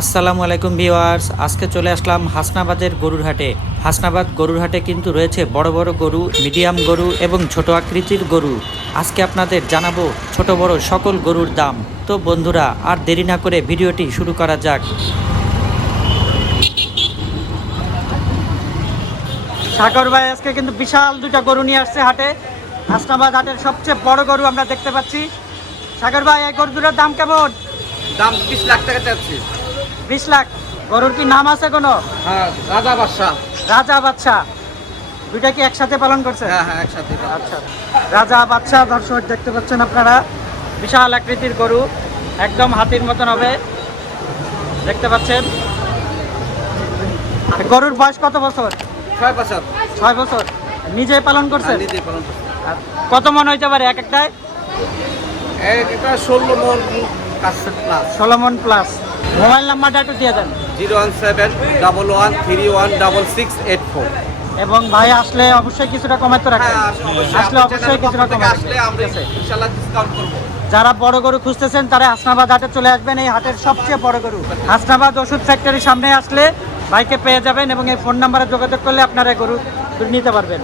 আসসালামু আলাইকুম ভিউয়ার্স, আজকে চলে আসলাম হাসনাবাদের গরুর হাটে। হাসনাবাদ গরুর হাটে কিন্তু রয়েছে বড় বড় গরু, মিডিয়াম গরু এবং ছোট আকৃতির গরু। আজকে আপনাদের জানাবো ছোট বড় সকল গরুর দাম। তো বন্ধুরা, আর দেরি না করে ভিডিওটি শুরু করা যাক। সাগর ভাই আজকে কিন্তু বিশাল দুটা গরু নিয়ে আসছে হাটে। হাসনাবাদ হাটের সবচেয়ে বড় গরু আমরা দেখতে পাচ্ছি। সাগর ভাই, এই গরু দুটোর দাম কেমন? দাম 20 লাখ টাকা চাচ্ছি। 20 লাখ। গরুর কি নাম আছে কোনো? হ্যাঁ, রাজা বাদশা। রাজা বাদশা দুইটা কি একসাথে পালন করছে? হ্যাঁ, একসাথে। আচ্ছা, রাজা বাদশা দর্শক দেখতে পাচ্ছেন আপনারা, বিশাল আকৃতির গরু, একদম হাতির মতন হবে, দেখতে পাচ্ছেন। গরুর বয়স কত বছর? 6 বছর। 6 বছর। নিজে পালন করছেন? নিজেই পালন করছি। আর কত মন হইতে পারে এক একটায়? এটা 16 মন কাছে প্লাস। 16 মন প্লাস। মোবাইল নাম্বারটা একটু দিয়ে দেন। 017111668 এবং ভাই আসলে অবশ্যই কিছুটা কমাতে রাখবেন। আসলে অবশ্যই কিছুটা কমাতে আসলে আমরা ইনশাআল্লাহ ডিসকাউন্ট করব। যারা বড় গরু খুঁজতেছেন তারা হাসনাবাদ হাটে চলে আসবেন। এই হাটের সবচেয়ে বড় গরু হাসনাবাদ ওষুধ ফ্যাক্টরির সামনে আসলে ভাইকে পেয়ে যাবেন এবং এই ফোন নাম্বারে যোগাযোগ করলে আপনারা গরু নিতে পারবেন।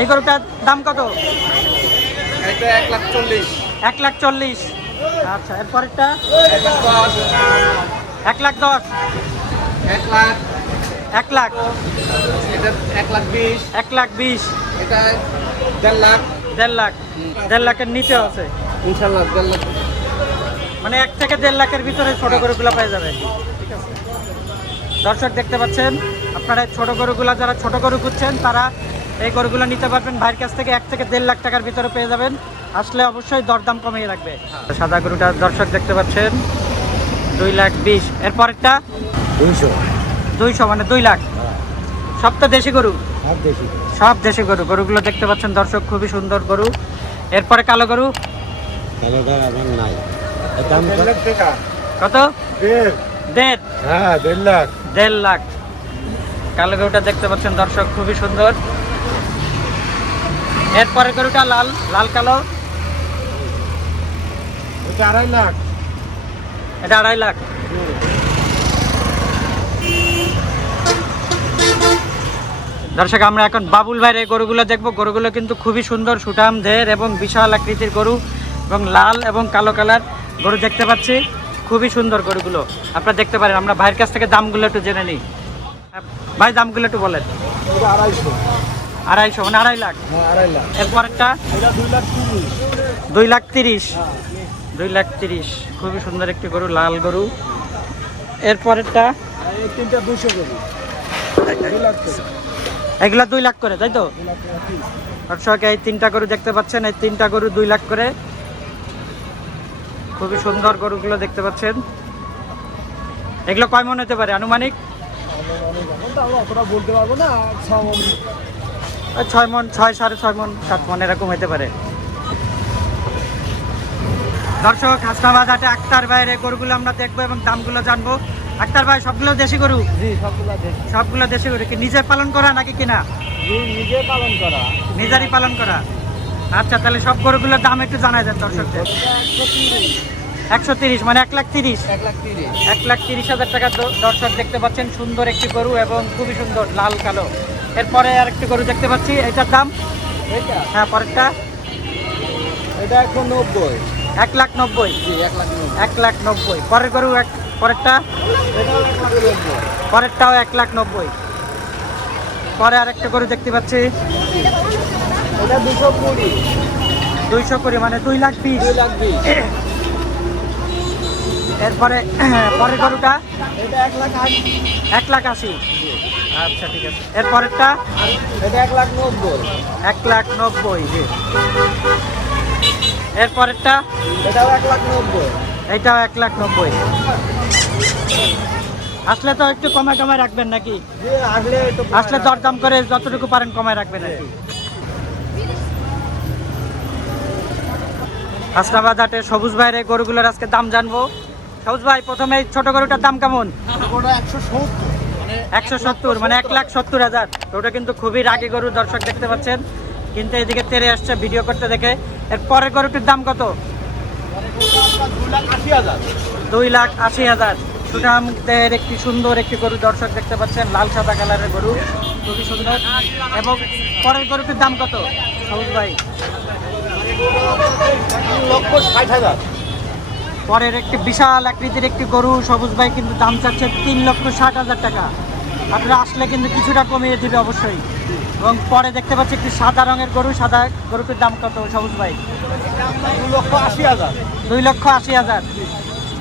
এই গরুটার দাম কত? এটা 1,40,000। 1,40,000। আচ্ছা, এরপরেরটা 1,10,000। 1,10,000। 1,00,000। 1,00,000। এটা 1,20,000। 1,20,000। এটা 1,50,000। 1,50,000। 1,50,000 লাখের নিচে আছে ইনশাআল্লাহ 1,50,000। মানে 1 থেকে 1,50,000 লাখের ভিতরে ছোট গরুগুলো পেয়ে যাবেন। ঠিক আছে দর্শক, দেখতে পাচ্ছেন আপনারা ছোট গরুগুলো, যারা ছোট গরু খুঁজছেন তারা এই গরুগুলো নিতে পারবেন ভাইয়ের কাছ থেকে। 1 থেকে 1,50,000 লাখ টাকার ভিতরে পেয়ে যাবেন। আসলে অবশ্যই দরদাম কমিয়ে রাখবে। সাদা গরুটা দর্শক দেখতে পাচ্ছেন 2,20,000। এরপরেরটা 200 মানে 2 লাখ। সব তো দেশি গরু, সব দেশি গরু। গরুগুলো দেখতে পাচ্ছেন দর্শক, খুবই সুন্দর গরু। এরপরে কালো গরু কত? 1.5 লাখ। কালো গরুটা দেখতে পাচ্ছেন দর্শক, খুবই সুন্দর। এরপরে গরুটা লাল লাল কালো, এটা 2.5 লাখ। এটা 2.5 লাখ। দর্শক, আমরা এখন বাবুল ভাইয়ের এই গরুগুলো দেখবো। গরুগুলো কিন্তু খুবই সুন্দর, সুঠাম দেহের এবং বিশাল আকৃতির গরু, এবং লাল এবং কালো কালার গরু দেখতে পাচ্ছি। খুবই সুন্দর গরুগুলো, আপনারা দেখতে পারেন। আমরা ভাইয়ের কাছ থেকে দামগুলো একটু জেনে নিই। ভাই, দামগুলো একটু বলেন। 250 মানে 2.5 লাখ। এরপরেরটা 2,30,000। 2,30,000। খুবই সুন্দর একটি গরু, লাল গরু। এরপরেরটা এগুলা 2 লাখ করে, তাই তো? দর্শক, এই 3টা গরু দেখতে পাচ্ছেন, এই 3টা গরু 2 লাখ করে। খুবই সুন্দর গরুগুলো দেখতে পাচ্ছেন। এগুলো কয় মন হতে পারে আনুমানিক? বলতে পারবো না। 6 মন, 6, 6.5 মন, 7 মন এরকম হতে পারে। দর্শক, হাসনাবাদ হাটে আক্তার ভাইয়ের এই গরুগুলো আমরা দেখবো এবং দামগুলো জানবো। আক্তার ভাই, সবগুলো দেশি গরু? জি, সবগুলা দেশি। সবগুলো দেশি গরু। কি নিজে পালন করা নাকি কিনা? জি, নিজে পালন করা। নিজেরই পালন করা। আচ্ছা, তাহলে সব গরুগুলোর দাম একটু জানাই দেন দর্শকদের। 130 মানে 1,30,000। 1,30,000। 1,30,000 টাকা। দর্শক দেখতে পাচ্ছেন সুন্দর একটি গরু এবং খুবই সুন্দর লাল কালো। এরপরে আরেকটি গরু দেখতে পাচ্ছি, এটার দাম? এটা? হ্যাঁ, পরেরটা? এটা 1,90,000। 1,90,000। জি, 1,90,000। 1,90,000। পরের গরু পরেরটা? এটাও 1,90,000। পরেরটাও 1,90,000। পরে আরেকটা গরু দেখতে পাচ্ছি, এটা 220। 220 মানে 2,20,000। 2,20,000। এরপরে পরের গরুটা? এটা 1,80,000। 1,80,000। আচ্ছা, ঠিক আছে। এরপরেরটা? এটা 1,90,000। 1,90,000। জি। এরপরেরটা? এটাও 1,90,000। এইটাও 1,90,000। আসলে তো একটু কমায় রাখবেন নাকি? জি, আসলে দরদাম করে যতটুকু পারেন কমায় রাখবেন নাকি? হাসনাবাদ হাটে সবুজ ভাইয়ের গরুগুলোর আজকে দাম জানবো। সবুজ ভাই প্রথমে এই ছোট গরুটার দাম কেমন? ওটা 170 মানে 170 মানে 1,70,000। ওটা কিন্তু খুবই রাগী গরু, দর্শক দেখতে পাচ্ছেন, কিন্তু এদিকে তেরে আসছে ভিডিও করতে দেখে। এর পরের গরুটির দাম কত? 2,80,000। 2,80,000। সুঠামদের একটি সুন্দর একটি গরু, দর্শক দেখতে পাচ্ছেন, লাল সাদা কালারের গরু, খুবই সুন্দর। এবং পরের গরুটির দাম কত সবুজ ভাই? 3,60,000। পরের একটি বিশাল আকৃতির একটি গরু, সবুজ ভাই কিন্তু দাম চাচ্ছে 3,60,000 টাকা। আপনারা আসলে কিন্তু কিছুটা কমিয়ে দিবে অবশ্যই। এবং পরে দেখতে পাচ্ছি একটি সাদা রঙের গরু, সাদা গরুটির দাম কত সবুজ ভাই? 2,80,000। 2,80,000।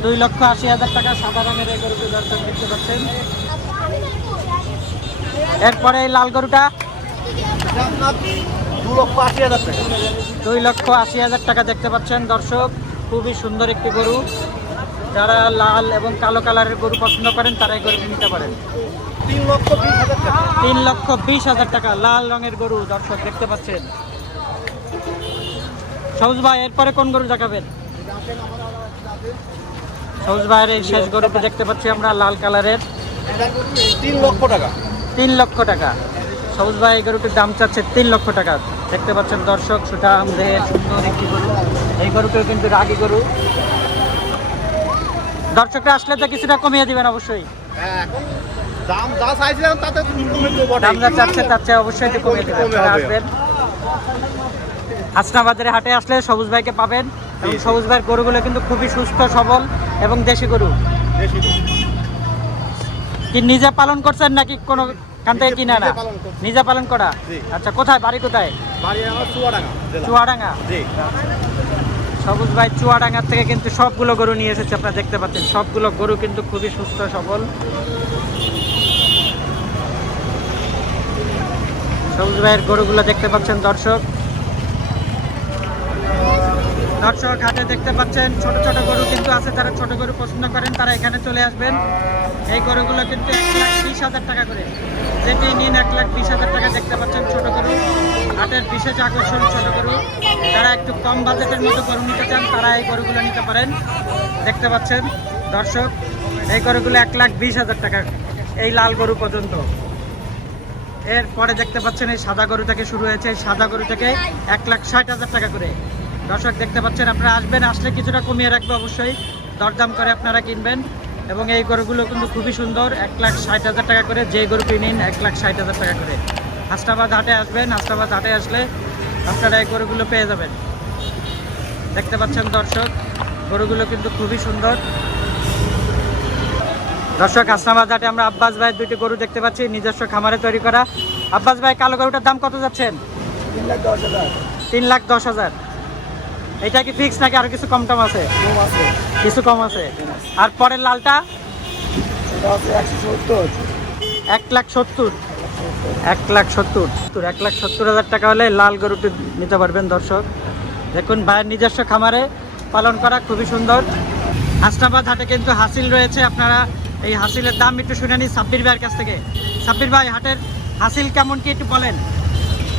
2,80,000 টাকা সাদা রঙের এই গরুটি, দর্শক দেখতে পাচ্ছেন। এরপরে এই লাল গরুটা 2,80,000 টাকা। 2,80,000 টাকা দেখতে পাচ্ছেন দর্শক, খুবই সুন্দর একটি গরু। যারা লাল এবং কালো কালারের গরু পছন্দ করেন তারা এই গরুটি নিতে পারেন। 3,20,000 টাকা। 3,20,000 টাকা লাল রঙের গরু, দর্শক দেখতে পাচ্ছেন। সবুজ ভাই এরপরে কোন গরু দেখাবেন? সবুজ ভাইয়ের এই শেষ গরুটি দেখতে পাচ্ছি আমরা, লাল কালারের, 3 লক্ষ টাকা। 3 লক্ষ টাকা। সবুজ ভাই এই গরুটির দাম চাচ্ছে 3 লক্ষ টাকা। দেখতে পাচ্ছেন দর্শক, সুঠাম দেহের সুন্দর একটি গরু। এই গরুটিও কিন্তু রাগী গরু। দর্শকরা আসলে তো কিছুটা কমিয়ে দিবেন অবশ্যই। হ্যাঁ, এখন দাম যা চাইছিলাম তাতে কমে দেবো। দাম যা চাচ্ছে তার চেয়ে অবশ্যই তো কমিয়ে দেবেন। আপনারা আসবেন হাসনাবাজারে হাটে আসলে সবুজ ভাইকে পাবেন। এবং সবুজ ভাইয়ের গরুগুলো কিন্তু খুবই সুস্থ সবল এবং দেশি গরু। বেশি তো। কি নিজে পালন করছেন নাকি কোনো কান থেকে কিনা না? নিজে পালন করছি। নিজে পালন করা। জি। আচ্ছা, কোথায় বাড়ি কোথায়? বাড়ি আমার চুয়াডাঙ্গা জেলা। চুয়াডাঙ্গা। জি। সবুজ ভাই চুয়াডাঙ্গার থেকে কিন্তু সবগুলো গরু নিয়ে এসেছে, আপনারা দেখতে পাচ্ছেন। সবগুলো গরু কিন্তু খুবই সুস্থ সবল। সবুজ ভাইয়ের গরুগুলো দেখতে পাচ্ছেন দর্শক। দর্শক হাটে দেখতে পাচ্ছেন ছোট ছোট গরু কিন্তু আছে, যারা ছোট গরু পছন্দ করেন তারা এখানে চলে আসবেন। এই গরুগুলো কিন্তু 1,20,000 টাকা করে, যেটি নিন 1,20,000 টাকা। দেখতে পাচ্ছেন ছোট গরু, হাটের বিশেষ আকর্ষণ ছোট গরু। যারা একটু কম বাজেটের মতো গরু নিতে চান তারা এই গরুগুলো নিতে পারেন। দেখতে পাচ্ছেন দর্শক, এই গরুগুলো 1,20,000 টাকা, এই লাল গরু পর্যন্ত। এরপরে দেখতে পাচ্ছেন এই সাদা গরু থেকে শুরু হয়েছে, এই সাদা গরু থেকে 1,60,000 টাকা করে। দর্শক দেখতে পাচ্ছেন, আপনারা আসবেন, আসলে কিছুটা কমিয়ে রাখবে অবশ্যই, দরদাম করে আপনারা কিনবেন। এবং এই গরুগুলো কিন্তু খুবই সুন্দর, 1,60,000 টাকা করে। যে গরুটি নিন 1,60,000 টাকা করে। হাসনাবাদ হাটে আসবেন, হাসনাবাদ হাটে আসলে আপনারা এই গরুগুলো পেয়ে যাবেন। দেখতে পাচ্ছেন দর্শক, গরুগুলো কিন্তু খুবই সুন্দর। দর্শক হাসনাবাদ হাটে আমরা আব্বাস ভাইয়ের দুইটি গরু দেখতে পাচ্ছি, নিজস্ব খামারে তৈরি করা। আব্বাস ভাই কালো গরুটার দাম কত যাচ্ছেন? 3,10,000। 3,10,000। এটা কি ফিক্স নাকি আরো কিছু কম টম আছে? কম আছে। কিছু কম আছে। আর পরের লালটা এটা আছে 170। 1,70,000। 1,70,000। 1,70,000 টাকা হলে লাল গরুটি নিতে পারবেন দর্শক। দেখুন ভাইয়ের নিজস্ব খামারে পালন করা, খুবই সুন্দর। হাসনাবাদ হাটে কিন্তু হাসিল রয়েছে, আপনারা এই হাসিলের দাম একটু শুনে নিন সাব্বির ভাইয়ের কাছ থেকে। সাব্বির ভাই, হাটের হাসিল কেমন কি একটু বলেন?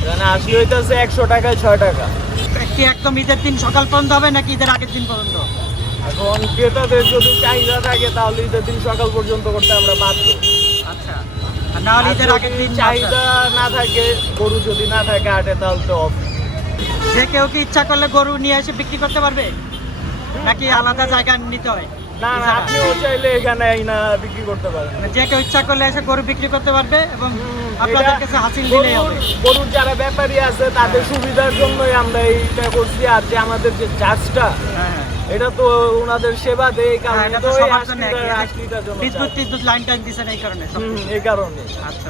এখানে আসলে হইতেছে 100 টাকায় 6 টাকা। কি একদম ঈদের দিন সকাল পর্যন্ত হবে নাকি ঈদের আগের দিন পর্যন্ত? এখন ক্রেতাদের যদি চাহিদা থাকে তাহলে ঈদের দিন সকাল পর্যন্ত করতে আমরা বাধ্য। আচ্ছা, আর না হলে ঈদের আগের দিন চাহিদা না থাকে, গরু যদি না থাকে হাটে তাহলে তো off। যে কেউ কি ইচ্ছা করলে গরু নিয়ে এসে বিক্রি করতে পারবে নাকি আলাদা জায়গা নিতে হয়? না না, আপনিও চাইলে এখানে না বিক্রি করতে পারেন। মানে যে কেউ ইচ্ছা করলে এসে গরু বিক্রি করতে পারবে এবং আপনাদের কাছে হাসিল দিলেই হবে। গরুর যারা ব্যাপারী আছে তাদের সুবিধার জন্যই আমরা এইটা করছি। আর যে আমাদের যে চার্জটা, হ্যাঁ হ্যাঁ, এটা তো ওনাদের সেবা দেয়, এই হ্যাঁ, কারণে এটা তো তো এই সবার 80 জন্য লিটার একই। 80 লিটার জন্য বিদ্যুৎ লাইন টাইন দিচ্ছেন এই কারণে সব। এই কারণে। আচ্ছা,